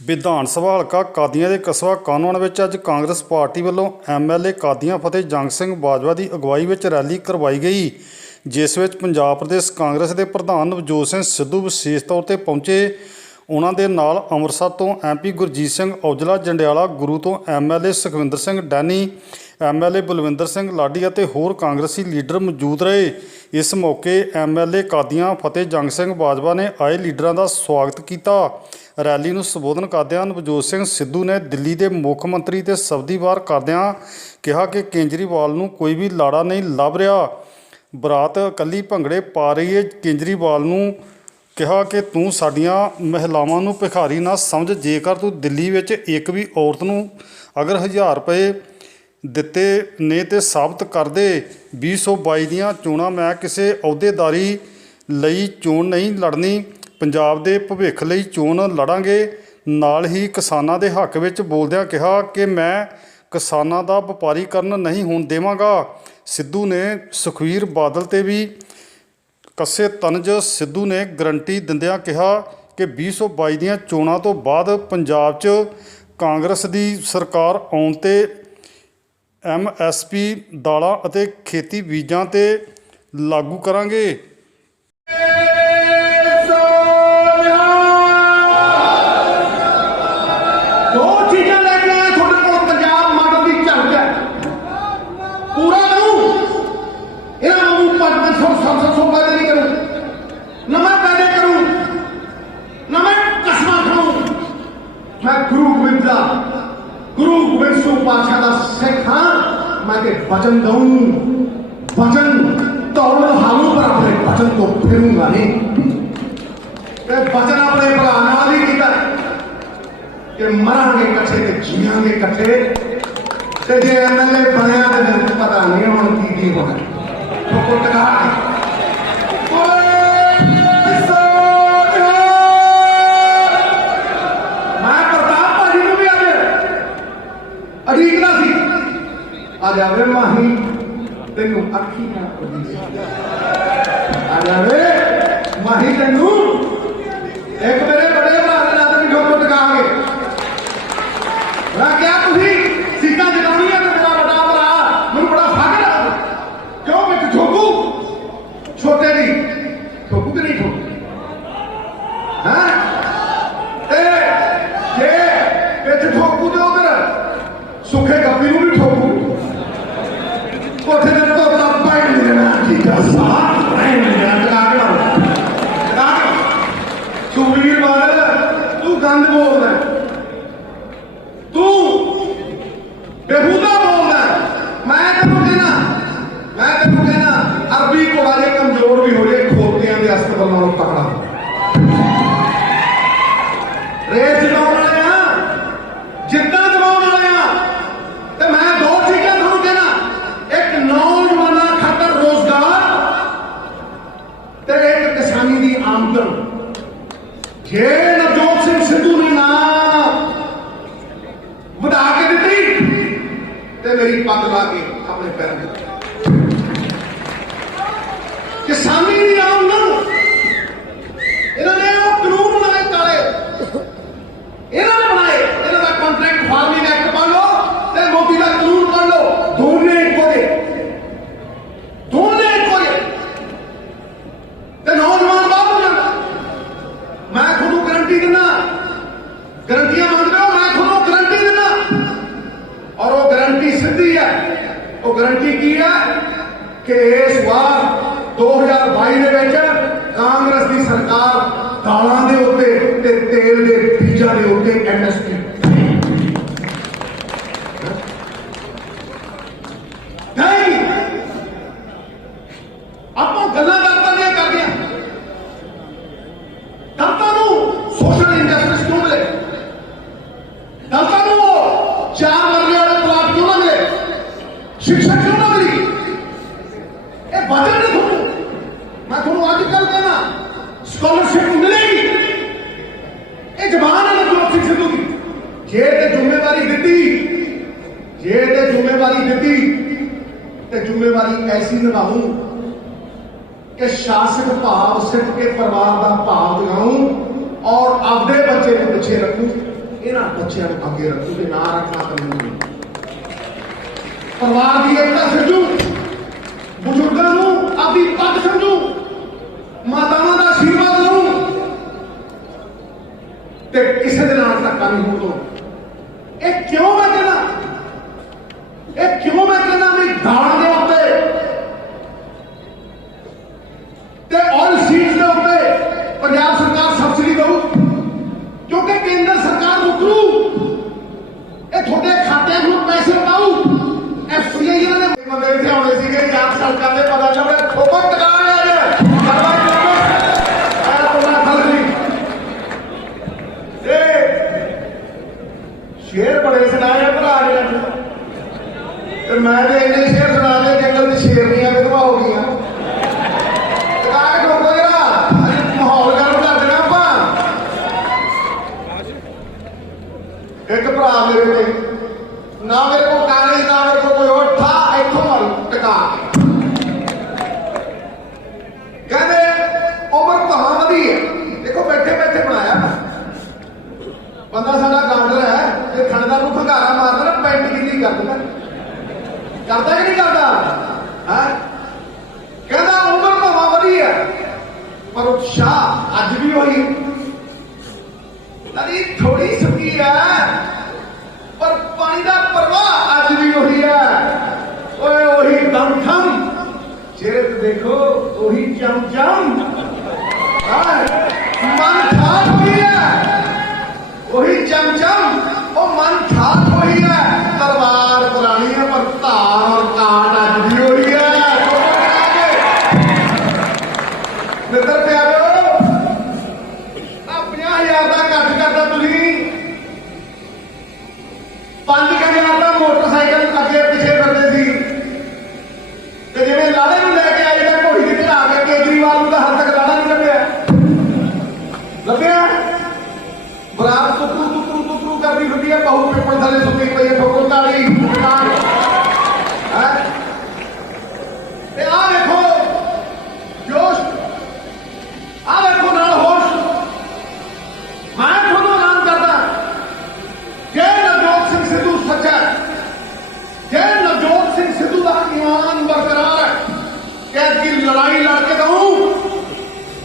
विधान सभा हल्का कादियां के कस्बा कानोन में अज कांग्रेस पार्टी वालों MLA कादियां फतेह जंग सिंह बाजवा की अगवाई में रैली करवाई गई, जिस विच पंजाब प्रदेश कांग्रेस के प्रधान नवजोत सिंह सिद्धू विशेष तौर पर पहुंचे। उन्हां दे नाल अंमृतसर तो MP गुरजीत सिंह औजला, जंडियाला गुरू तो MLA Sukhwinder Singh Danny, MLA Balwinder Singh Laddi और होर कांग्रेसी लीडर मौजूद रहे। इस मौके MLA कादियां फतेह जंग सिंह बाजवा ने आए लीडरां दा स्वागत किया। रैली ਨੂੰ ਸੰਬੋਧਨ ਕਰਦਿਆਂ ਨਵਜੋਤ ਸਿੰਘ ਸਿੱਧੂ ਨੇ ਦਿੱਲੀ ਦੇ ਮੁੱਖ ਮੰਤਰੀ ਤੇ ਸ਼ਬਦੀ ਵਾਰ ਕਰਦਿਆਂ ਕਿਹਾ ਕਿ ਕੇਜਰੀਵਾਲ ਨੂੰ ਕੋਈ ਵੀ ਲਾੜਾ ਨਹੀਂ ਲੱਭ ਰਿਹਾ। ਬਰਾਤ ਇਕੱਲੀ ਭੰਗੜੇ ਪਾ ਰਹੀ ਹੈ। ਕੇਜਰੀਵਾਲ ਨੂੰ ਕਿਹਾ ਕਿ ਤੂੰ ਸਾਡੀਆਂ ਮਹਿਲਾਵਾਂ ਨੂੰ ਭਿਖਾਰੀ ਨਾ ਸਮਝ। ਜੇਕਰ ਤੂੰ ਦਿੱਲੀ ਵਿੱਚ ਇੱਕ ਵੀ ਔਰਤ ਨੂੰ ਅਗਰ 1000 ਰੁਪਏ ਦਿੱਤੇ ਨੇ ਤੇ ਸਾਬਤ ਕਰ ਦੇ। 2022 ਦੀਆਂ ਚੋਣਾਂ ਮੈਂ ਕਿਸੇ ਅਹੁਦੇਦਾਰੀ ਲਈ ਚੋਣ ਨਹੀਂ ਲੜਨੀ, ਪੰਜਾਬ ਦੇ ਭਵਿੱਖ ਲਈ ਚੋਣ ਲੜਾਂਗੇ। ਨਾਲ ਹੀ ਕਿਸਾਨਾਂ ਦੇ ਹੱਕ ਵਿੱਚ ਬੋਲਦਿਆਂ ਕਿਹਾ ਕਿ ਮੈਂ ਕਿਸਾਨਾਂ ਦਾ ਵਪਾਰੀਕਰਨ ਨਹੀਂ ਹੋਣ ਦੇਵਾਂਗਾ। ਸਿੱਧੂ ਨੇ ਸੁਖਬੀਰ ਬਾਦਲ ਤੇ ਵੀ ਕੱਸੇ ਤਨਜ। ਸਿੱਧੂ ਨੇ ਗਰੰਟੀ ਦਿੰਦਿਆਂ ਕਿਹਾ ਕਿ 2022 ਦੀਆਂ ਚੋਣਾਂ ਤੋਂ ਬਾਅਦ ਪੰਜਾਬ 'ਚ ਕਾਂਗਰਸ ਦੀ ਸਰਕਾਰ ਆਉਣ ਤੇ MSP ਦਾਲਾਂ ਅਤੇ ਖੇਤੀ ਬੀਜਾਂ ਤੇ ਲਾਗੂ ਕਰਾਂਗੇ। गुरु गोबिंद सिंह पातशाह का सिख हाँ, मैं वचन दूं, वचन तौड़ हालू पर अपने वचन को फिरूंगा नहीं। वचन अपने भरा नाल ही कीता कि मरांगे कट्ठे ते जीवांगे कट्ठे। ते जे MLA बनया ते फिर पता नहीं हुण की होना। तो टका अड़ीकदा सी आ जावे माही तेनू अखी ना आ जावे माही तेनू एक मेरे बड़े भरा दे नाल भी ठोक टका के मैं क्या तुसी सीटा जगानी है। मेरा बड़ा भरा मैं बड़ा फखर क्यों मैं ठोकू छोटे नहीं ठोकू कि नहीं ठोकू हैं ते ये पिछ ठोकू दे उधर सुखे कपी भी ठोकू कोठे ने तो पैंट देना ठीक है साथ पैंट देना सुखबीर बादल तू गंद बोलदा, तू बेहूदा बोलदा। मैं तेनू कहना अरबी कोड़े कमजोर भी हो रहे खोतियां के अस्तर नालों तकड़ा रेस जमाने वाले हां, जिद्दां जमाने वाले हां। मैं दो चीजें थोड़ा कहना, एक नौजवाना खातर रोजगार ते एक किसानी की आमदन। जे नवजोत सिंह सिद्धू ने ना बढ़ा के दी ते मेरी पग ला के अपने पैर किसानी की आमदन इन्होंने कानून बनाए काले, इन्होंने बनाए इन्हों का कॉन्ट्रैक्ट फार्मिंग एक्ट पढ़ लो, मोदी का कानून पढ़ लो, दोनों एको जे नौजवान बाहर हो जाता। मैं थोनू गारंटी देना, गारंटियां मांग रहे हो, मैं थोनू गारंटी देना और वो गारंटी सीधी है। वो गारंटी की है कि इस बार 2022 दे विच कांग्रेस की सरकार दालां दे उत्ते ते तेल दे बीजां दे उत्ते MSP शिक्षा क्यों ना मिली। ये बजट ने थोड़ा मैं थोड़ा आजकल कहना स्कॉलरशिप मिलेगी। ये जबान है नवजोत सिंह सिद्धू की जे ते जिम्मेवारी दी ते जिम्मेवारी ऐसी निभाऊं कि शासक भाव सिर्फ के परिवार का भाव जगाऊं और आपदे बच्चे को पीछे रखूं। इन्हां बच्चों को अगे रखो जे ना रखना तो नहीं। परिवार की एकता समझू, बुजुर्गों को अपनी पग समझू, मातावां का आशीर्वाद लूं ते किसी दे नाल धक्का नहीं हो दो। ये क्यों मैं कहना, ये क्यों मैं कहना भी दाल के उत्ते ते ऑयल सीड्स के उत्ते पंजाब सरकार सबसिडी दऊ, क्योंकि केंद्र सरकार मुकरू ये थोड़े खाते में पैसे पाऊ। एफसीआई ने बंदे इतने आने थे 4 साल का पता चल ठोकर टका शेर बड़े सुनाए भरा मैं इन्ने शेर सुना ले जंगल शेरनियां विधवा हो गई माहौल गर्म कर देना आप। एक भरा मेरे ना मेरे को गाने ना मेरे को कोई और था इतों मारू टका कहते उम्र भाव वधी है। देखो बैठे बैठे बनाया बंदा साडा गार्डर है जे खड़दा को खंगारा मारदा ना पैंट गिल्ली कर दिंदा, करदा कि नहीं करदा है। कहता उम्र भाव वधी है पर उत्साह अज भी वही अरे थोड़ी सुकी है पर पानी का प्रवाह अज भी वही है। ओए वही दम खम चेहरे तो देखो वही चमचम मन ठाठ हुई है, वही चमचम वो मन ठाठ हुई है। तलवार पुरानी है पर धार और काट अज भी हो रही है। मित्र प्यारो 50,000 का घट करता तुझी 5,000 का मोटरसाइकिल अगे पिछे करते सी जिवें लाड़े में लैके आई था घोड़ी की चढ़ा के केजरीवाल का हद तक लाड़ा नहीं लभ्या बरात तुतरू तुतरू तुतरू करती फिरती है बहु पेपर थले सुती पई है ठोकर ताड़ी आ देखो जोश आ देखो नाल होश मैं थोड़ा ऐलान करदा जे नवजोत सिंह सिद्धू सच्चा जे नवजोत सिंह सिद्धू का ईमान बरकरार है कि की लड़ाई लड़के दूं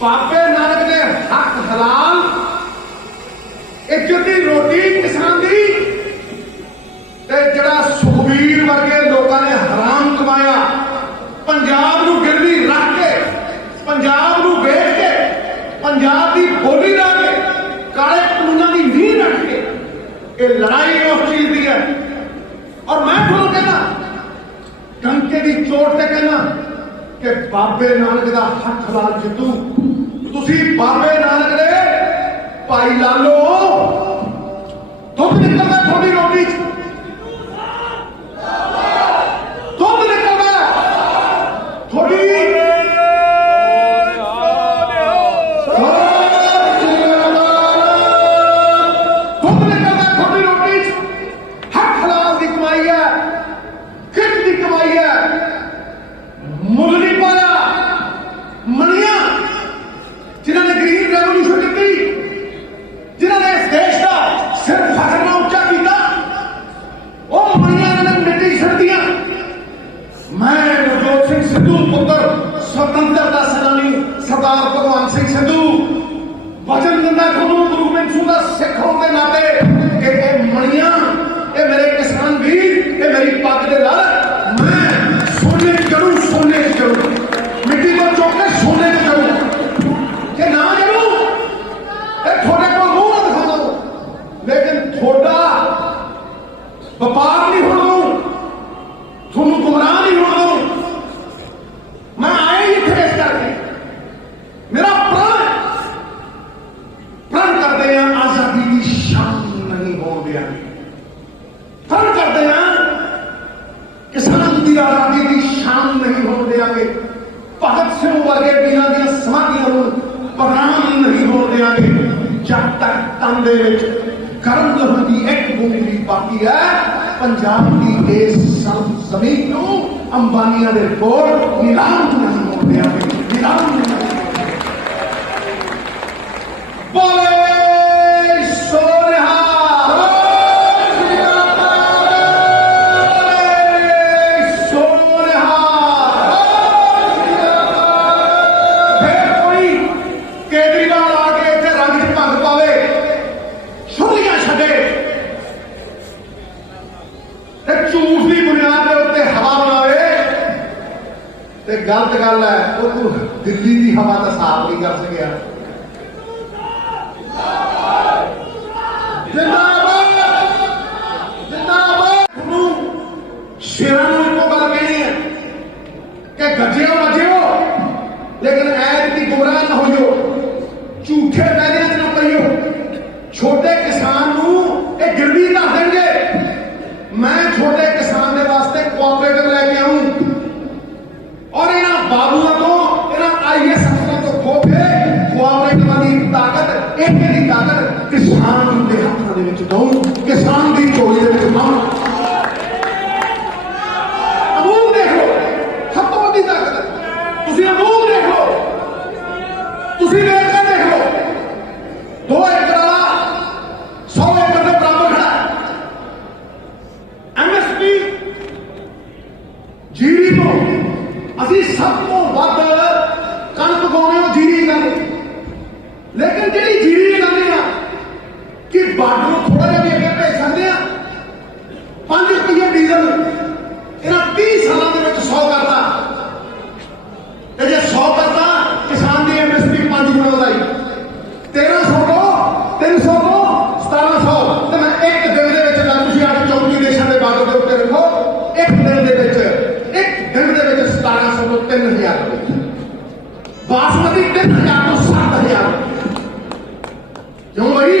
बाबे नानक ने हक हलाल इज्जत की रोटी किसान की जड़ा सुखबीर वर्गे लोगों ने हराम कमाया पंजाब को गिरवी रख के पंजाब को बेच के पंजाब की बोली ला के काले कानूनों की नींह रख के ये लड़ाई उस चीज की है। और मैं थोड़ा कहना डंके की चोट से कहना कि बाबे नानक का हक हलाल जितू तुसी बाबे नानक ने भाई लालो दुध निकलता थोड़ी रोटी दुध निकलता थोड़ी दुध निकलता थोड़ी रोटी हक हलाल की कमाई है किट की कमाई है मुल नहीं पाया मनिया जिन्होंने ग्रीन रेवोल्यूशन की जिन्होंने इस देश का सिर फखरना उच्चा किया वो मनिया ने मिट्टी छड़ दिया। मैं नवजोत सिंह सिद्धू पुत्र स्वतंत्रता सेनानी सरदार भगवान सिंह सिद्धू वचन दिंदा गुरु गोबिंद सिंह का सिख होने के नाते कि मनिया ये मेरे किसान वीर ये मेरी पग दे लाल मैं सोने जरूर सोने जरूर मिट्टी को चुक के सोने जरूर कि ना जरूर थोड़े को मुंह ना दिखा दो लेकिन थोड़ा व्यापार नहीं होना थोनू गुमराह नहीं होना। मैं आए ही थे इस करके मेरा प्रण करते हैं आजादी की शान नहीं हो दिया प्रण करते हैं किसान की आजादी की शान नहीं हो देंगे भगत सिंह वर्गे वीरां दी समाधियां नूं बदनाम नहीं हो देंगे जब तक तन दे विच गर्म लहू की एक बूंद भी बाकी है पंजाब की इस जमीन नूं अंबानिया दे कोल नीलाम नहीं हो देंगे नीलाम नहीं बोले सोनिहाल गलत गल है वो तू दिल्ली की हवा तो साफ नहीं कर सकिया। शेरां नूं इक्को गल कहनी है कि गज्जियो वज्जियो लेकिन ऐत की गुमराह ना होइयो, झूठे पैरियां च ना पइयो। छोटे किसान नूं ये गिरवी कर देंगे। मैं छोटे किसान के वास्ते कोऑपरेटिव लेके आऊं और इन्हां बाबुओं को इन्हां IAS अफसरों को खो के कोऑपरेटिव की ताकत एक ताकत किसान के हाथों दे विच दूं, किसान की झोली दे विच पाऊं। अमूल देख लो, सब तो वड्डी ताकत है। तुसीं अमूल देख लो, तुसीं वेरका देख लो, 2 एकड़ वाला 100 एकड़ के बराबर खड़ा है। MSP जीरी को असी सब तो वध कणक उगाउने हो जीरी करनी, लेकिन जिहड़ी जीरी करनी आ कि बार्डर थोड़ा जिहा भी अगे भेज सकते हैं। 5 रुपये डीजल इन्हां 30 सालों के 100 करता, तो जे 100 करता किसान की MSP 5 गुना वधाई 1300 को 300 को 1700। तो मैं एक दिन के तुसीं आठ 34 देशों के बार्डर के उत्ते रखो, एक दिन के 1700 तो 3000 बासमती 3000 तो 7000। क्यों भाई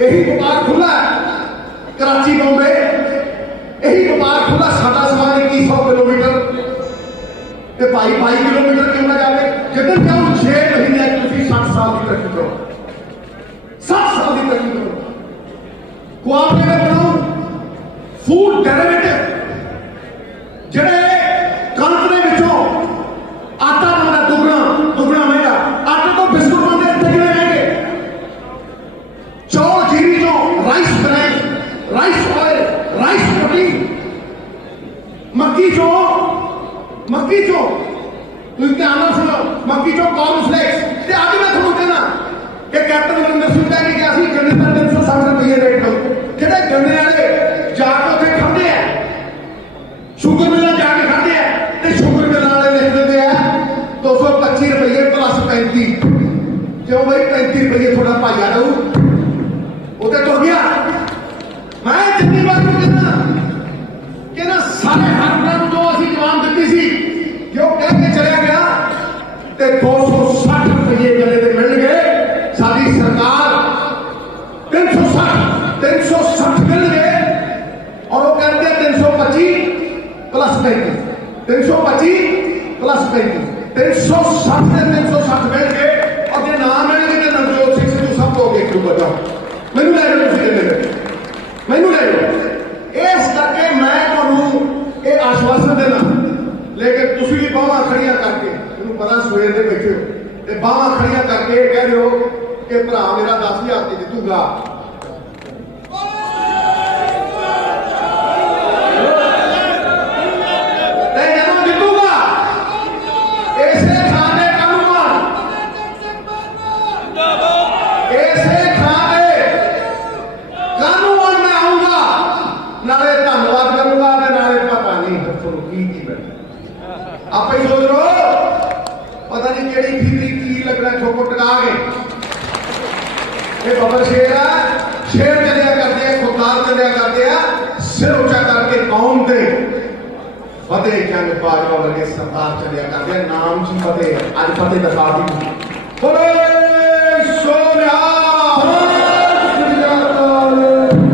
यही व्यापार खुला कराची बॉम्बे, यही व्यापार खुला साडा समान 2100 किलोमीटर ते भाई 22 किलोमीटर क्यों ना जाए। जितने जाओ 6 महीने 60 साल की तरक्की करो, 60 साल की तरक्की करो। कोऑपरेटिव बनाओ, फूड डेरिवेटिव ਜਿਹੜੇ ਕਣਕ ਦੇ ਵਿੱਚੋਂ ਆਟਾ ਬਣਦਾ ਦੁੱਗਣਾ ਮਹਿੰਗਾ, ਆਟੇ ਤੋਂ ਬਿਸਕੁਟ ਬਣਦੇ ਤਿੱਗਣੇ ਮਹਿੰਗੇ, ਚੌਲ ਜੀਰੀ ਤੋਂ rice bran, rice oil, rice protein, ਮੱਕੀ ਚੋਂ ਤੁਸੀਂ ਧਿਆਨ ਨਾਲ ਸੁਣੋ, ਮੱਕੀ ਚੋਂ ਕੌਰਨ ਫਲੇਕਸ। ਤੇ ਅੱਜ ਮੈਂ ਤੁਹਾਨੂੰ ਕਹਿਣਾ ਕਿ ਕੈਪਟਨ ਅਮਰਿੰਦਰ ਸਿੰਘ ਕਹਿ ਕੇ ਗਿਆ ਸੀ ਗੰਨੇ ਦਾ 360 ਰੁਪਏ ਰੇਟ ਲਓ। ਜਿਹੜੇ ਗੰਨੇ ਵਾਲੇ ਜਾ ਕੇ ਉੱਥੇ ਖਾਂਦੇ ਆ, शुगर मिल जाके खाते हैं, तो शुगर मिल वाले लिख देते हैं 225 रुपये प्लस 35। क्यों भाई 35 रुपये थोड़ा भाइया रहू उसे तुर गया। मैं जितनी बार कहना कि ना सारे हार्डवेयर जो असी जवाब दी सी कि वह कह के चलिया गया तो 260 रुपये गले के मिल गए। सारी सरकार 360 मिल गए और वो कहते हैं 325 प्लस 35, 325 प्लस 35, 360 से 360 मिल गए। और जो ना मिलेंगे तो नवजोत सिंह सिद्धू सब लोग एक बचा मैनू लै लो, मैनू लै लो। इस करके मैं तुहानू ये आश्वासन देना, लेकिन तुसीं भी बाहां खड़ियां करके मैनू पता सवेर दे बैठे हो ते बाहां खड़ियां करके कह रहे हो कि भरा मेरा 10,000 ते जितूगा। आप ही सोच लो पता नहीं केड़ी फीती की लगना ठोको टका के ये बबर शेर है, शेर चलिया करते हैं, खुदार चलिया करते हैं, सिर ऊंचा करके कौम दे फतेह जंग बाजवा वर्गे सरदार चलिया करते हैं। नाम सी फतेह, आज फतेह दिखा दी बोले सोनिया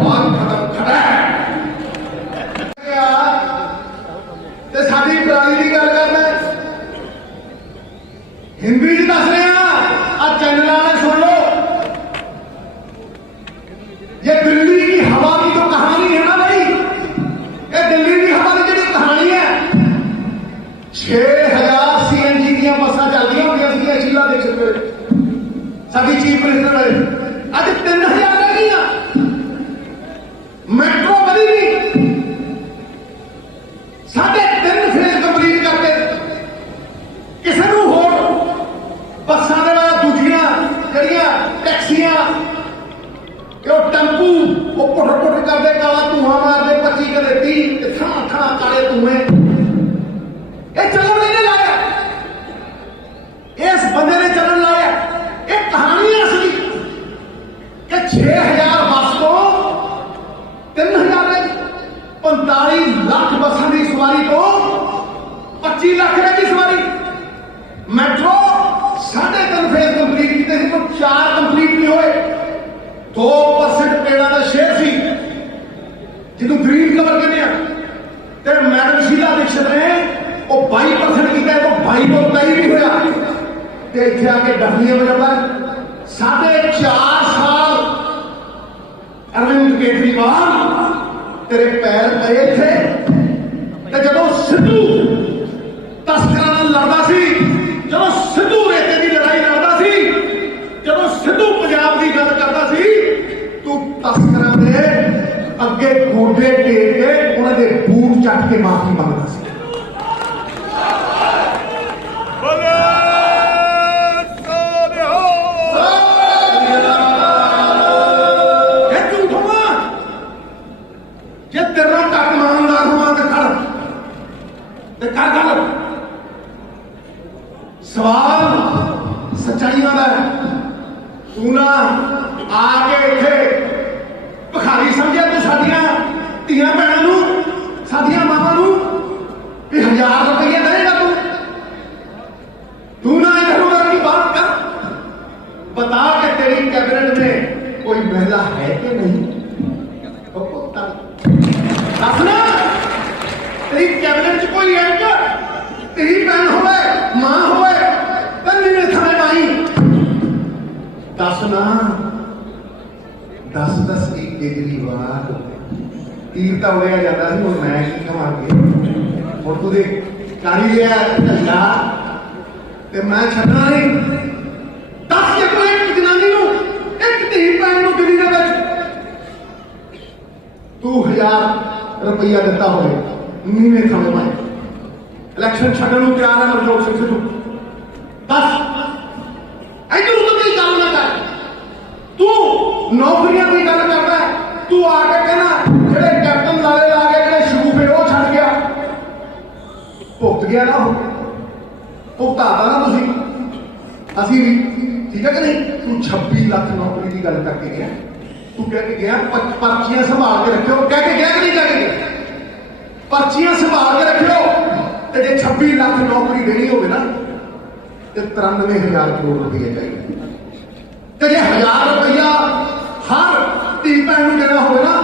बात खत्म खड़ा ते साडी पुरानी की गल करना हिंदी च दस रहे हैं। चैनल वाले सुन लो, ये दिल्ली की हवा की जो कहानी है ना भाई, ये दिल्ली की हवा की जो कहानी है 6000 CNG दी बसा चलती होंगी शीला दीक्षित साडी चीफ मिनिस्टर वाले अज 3000 रह गई। मेट्रो बनी नहीं, 3.5 फेज कंप्लीट करके किसी को होर बसा दूजिया जड़िया टैक्सियां टेंपू वो पुट पुट करते काला धुआं मारते 25 कदे 30 काले धुएं 6000 ਬੱਸ ਤੋਂ 3000 ਰਹਿ ਗਈ। 45 ਲੱਖ ਬੱਸਾਂ ਦੀ ਸਵਾਰੀ ਤੋਂ 25 ਲੱਖ ਰਹਿ ਗਈ ਸਵਾਰੀ। ਮੈਟਰੋ 3.5 ਫੇਜ਼ ਕੰਪਲੀਟ ਕੀਤੇ ਸੀ ਤੋਂ 4 ਕੰਪਲੀਟ ਨਹੀਂ ਹੋਏ। 2% ਪੇੜਾਂ ਦਾ ਸ਼ੇਅਰ ਸੀ ਜਿਹਨੂੰ ਗ੍ਰੀਨ ਕਵਰ ਕਹਿੰਦੇ ਆ, ਤੇ ਮੈਡਮ ਸ਼ੀਲਾ ਦੀਕਸ਼ਤ ਨੇ ਉਹ 22% ਕੀਤਾ, ਤੋਂ 22 ਤੋਂ 23 ਨਹੀਂ ਹੋਇਆ। ਤੇ ਇੱਥੇ ਆ ਕੇ ਡਫਲੀਆਂ ਵਜਾਉਂਦਾ। 4.5 ਸਾਲ ਅਰਵਿੰਦ ਕੇਜਰੀਵਾਲ ਤੇਰੇ ਪੈਰ ਪਏ ਇੱਥੇ। ਤੇ ਜਦੋਂ ਸਿੱਧੂ ਤਸਕਰਾਂ ਨਾਲ ਲੜਦਾ ਸੀ, ਜਦੋਂ ਸਿੱਧੂ ਰੇਤੇ ਦੀ ਲੜਾਈ ਲੜਦਾ ਸੀ, ਜਦੋਂ ਸਿੱਧੂ ਪੰਜਾਬ ਦੀ ਗੱਲ ਕਰਦਾ ਸੀ, ਤੂੰ ਤਸਕਰਾਂ ਦੇ ਅੱਗੇ ਗੋਡੇ ਟੇਕ ਕੇ ਉਹਨਾਂ ਦੇ ਬੂਟ ਚੱਕ ਕੇ ਮਾਫੀ ਮੰਗਦਾ ਸੀ। ਇਹ ਤੂੰ ਹੋਵਾ ਜੇ ਤੇਰਾ ਟੱਕ ਮੰਨਦਾ ਹੋਵਾ ਤੇ ਕਰ ਗੱਲ। ਸਵਾਲ ਸੱਚਾਈਆਂ ਦਾ ਤੂੰ ਨਾ ਆ ਕੇ ਇੱਥੇ ਭਿਖਾਰੀ ਸਮਝਿਆ ਤੂੰ ਸਾਡੀਆਂ ਧੀਆਂ ਭੈਣਾਂ ਨੂੰ, ਸਾਡੀਆਂ ਮਾਵਾਂ ਨੂੰ ਵੀ 1000 ਰੁਪਏ ਦੇਏਗਾ ਤੂੰ ਨਾ ਇਧਰ की बात कर। बता के तेरी कैबिनेट में कोई महिला है कि नहीं? दसना तेरी कैबिनेट च कोई है? तेरी भैन होवे, मां होवे, तन्नी ने थाने माई दसना। 10 की केजरीवाल तीर तो उड़िया जाता है। मैं की कहांगे और तू देख कर ही लिया झंडा ਤੇ ਮੈਂ ਛੱਡਣਾ ਨਹੀਂ। ਦੱਸ ਕੇ ਕੋਈ ਇੱਕ ਜਨਾਨੀ ਨੂੰ, ਇੱਕ ਧੀ ਭੈਣ ਨੂੰ ਦਿੱਲੀ ਦੇ ਵਿੱਚ ਤੂੰ 1000 ਰੁਪਈਆ ਦਿੱਤਾ ਹੋਵੇ ਮਹੀਨੇ ਖਾਣੇ ਮਾਏ ਇਲੈਕਸ਼ਨ ਛੱਡਣ ਨੂੰ ਤਿਆਰ ਹੈ ਨਵਜੋਤ ਸਿੰਘ ਸਿੱਧੂ? ਦੱਸ ਇੱਧਰ ਉਧਰ ਦੀ ਗੱਲ ਨਾ ਕਰ। ਤੂੰ ਨੌਕਰੀਆਂ ਦੀ ਗੱਲ ਕਰਦਾ, ਤੂੰ ਆ ਕੇ ਕਹਿੰਦਾ ਜਿਹੜੇ ਕੈਪਟਨ ਲਾਲੇ ਲਾ ਕੇ ਜਿਹੜੇ ਸ਼ੂਬੇ ਉਹ ਛੱਡ ਗਿਆ, ਭੁਗਤ ਗਿਆ ਨਾ ਉਹ ਭੁਗਤਾਦਾ ਨਾ ਤੁਸੀਂ, ਅਸੀਂ ਵੀ ਠੀਕ ਹੈ ਕਿ ਨਹੀਂ? ਤੂੰ 26 ਲੱਖ ਨੌਕਰੀ ਦੀ ਗੱਲ ਕਰਕੇ ਗਿਆ। ਤੂੰ ਕਹਿ ਕੇ ਗਿਆ ਪਰਚੀਆਂ ਸੰਭਾਲ ਕੇ ਰੱਖਿਓ, ਕਹਿ ਕੇ ਗਿਆ ਕਿ ਨਹੀਂ ਕਹਿ ਕੇ ਗਿਆ? ਪਰਚੀਆਂ ਸੰਭਾਲ ਕੇ ਰੱਖਿਓ। ਤੇ ਜੇ 26 ਲੱਖ ਨੌਕਰੀ ਦੇਣੀ ਹੋਵੇ ਨਾ ਤੇ 93,000 ਕਰੋੜ ਰੁਪਏ ਚਾਹੀਦੇ। ਤੇ ਜੇ 1000 ਰੁਪਇਆ ਹਰ ਧੀ ਭੈਣ ਨੂੰ ਦੇਣਾ ਹੋਵੇ ਨਾ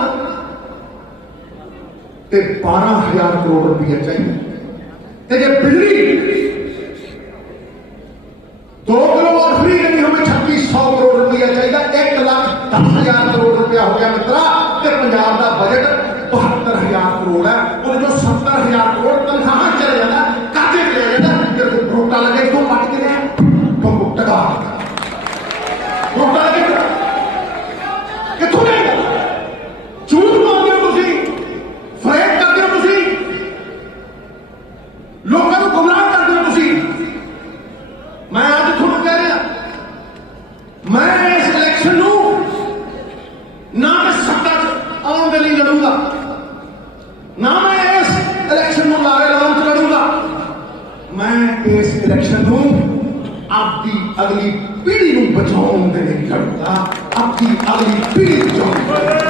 ਤੇ 12,000 ਕਰੋੜ ਰੁਪਏ ਚਾਹੀਦੇ। ਤੇ ਜੇ ਬਿਜਲੀ 2 किलोवाट फ्री देनी हमें 2600 करोड़ रुपया चाहिए। 1,10,000 करोड़ रुपया हो गया मित्रा। ते पंजाब का बजट 72,000 करोड़ है। और जो 70,000 करोड़ तनख्वाह चले जाता काजे चले जाता रोटा लगे तो पट के तो टका रोटा लगे कितों झूठ बोलते हो तुसी, फरेब करते हो तुसी, लोगों को गुमराह करते हो तुसी। मैं आज थोड़ा कह रहा, मैं इस इलेक्शन ना मैं सत्ता आने के लिए लड़ूंगा, ना मैं इस इलेक्शन में लारे लाम च लड़ूंगा। मैं इस इलेक्शन आपकी अगली पीढ़ी को बचाने के लिए लड़ूंगा। आपकी अगली पीढ़ी बचाने